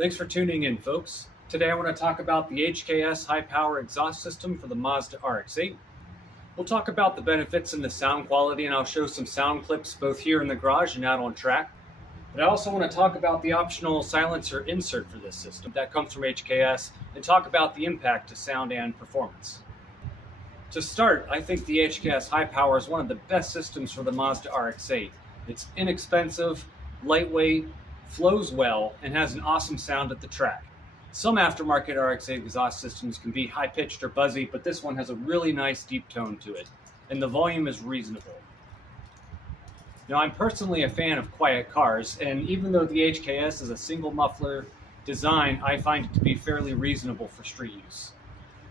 Thanks for tuning in, folks. Today I want to talk about the HKS Hi Power exhaust system for the Mazda RX-8. We'll talk about the benefits and the sound quality, and I'll show some sound clips both here in the garage and out on track. But I also want to talk about the optional silencer insert for this system that comes from HKS and talk about the impact to sound and performance. To start, I think the HKS Hi Power is one of the best systems for the Mazda RX-8. It's inexpensive, lightweight, flows well, and has an awesome sound at the track. Some aftermarket RX-8 exhaust systems can be high-pitched or buzzy, but this one has a really nice deep tone to it, and the volume is reasonable. Now, I'm personally a fan of quiet cars, and even though the HKS is a single muffler design, I find it to be fairly reasonable for street use.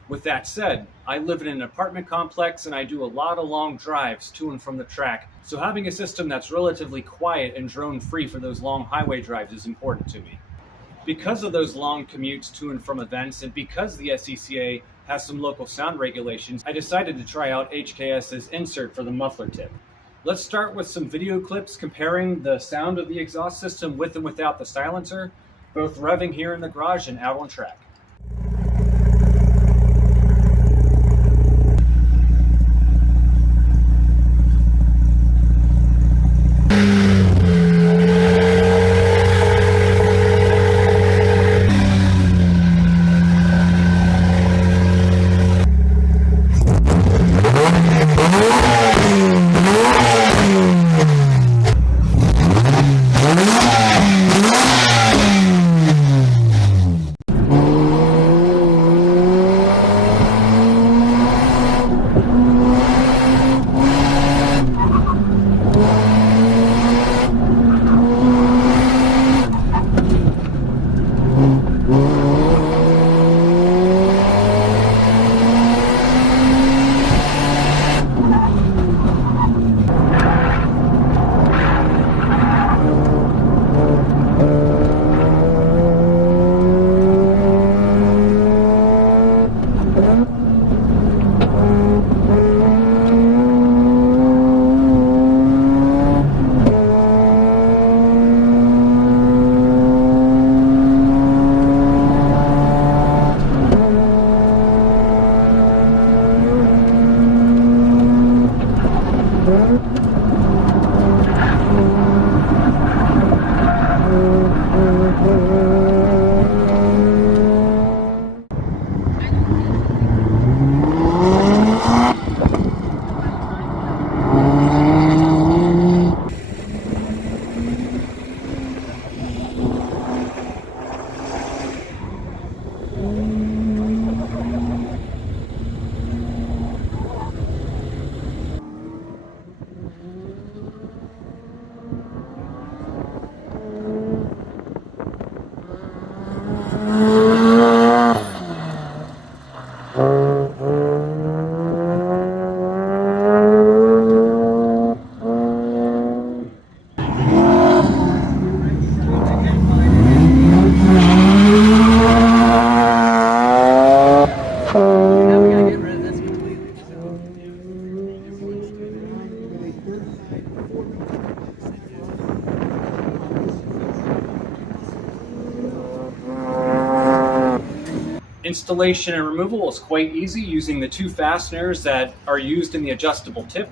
With that said, I live in an apartment complex and I do a lot of long drives to and from the track, so having a system that's relatively quiet and drone-free for those long highway drives is important to me. Because of those long commutes to and from events, and because the SCCA has some local sound regulations, I decided to try out HKS's insert for the muffler tip. Let's start with some video clips comparing the sound of the exhaust system with and without the silencer, both revving here in the garage and out on track. Installation and removal is quite easy using the two fasteners that are used in the adjustable tip.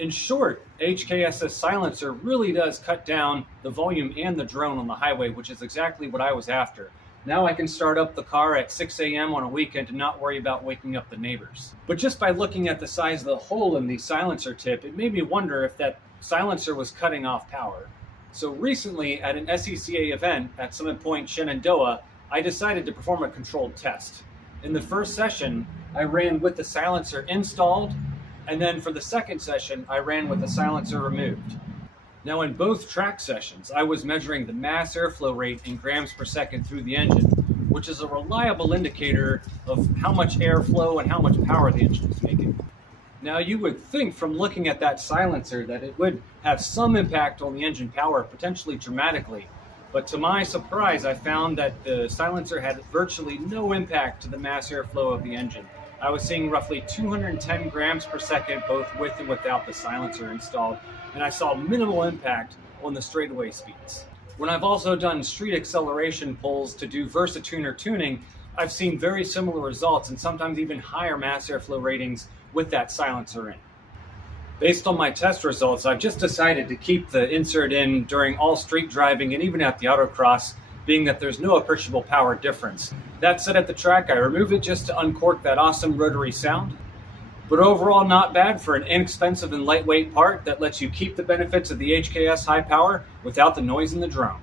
In short, HKS's silencer really does cut down the volume and the drone on the highway, which is exactly what I was after. Now I can start up the car at 6 a.m. on a weekend and not worry about waking up the neighbors. But just by looking at the size of the hole in the silencer tip, it made me wonder if that silencer was cutting off power. So recently at an SCCA event at Summit Point, Shenandoah, I decided to perform a controlled test. In the first session, I ran with the silencer installed, and then for the second session, I ran with the silencer removed. Now in both track sessions, I was measuring the mass airflow rate in grams per second through the engine, which is a reliable indicator of how much airflow and how much power the engine is making. Now you would think from looking at that silencer that it would have some impact on the engine power, potentially dramatically, but to my surprise, I found that the silencer had virtually no impact to the mass airflow of the engine. I was seeing roughly 210 grams per second, both with and without the silencer installed, and I saw minimal impact on the straightaway speeds. When I've also done street acceleration pulls to do Versatuner tuning, I've seen very similar results and sometimes even higher mass airflow ratings with that silencer in. Based on my test results, I've just decided to keep the insert in during all street driving and even at the autocross, being that there's no appreciable power difference. That said, at the track, I remove it just to uncork that awesome rotary sound. But overall, not bad for an inexpensive and lightweight part that lets you keep the benefits of the HKS Hi Power without the noise in the drone.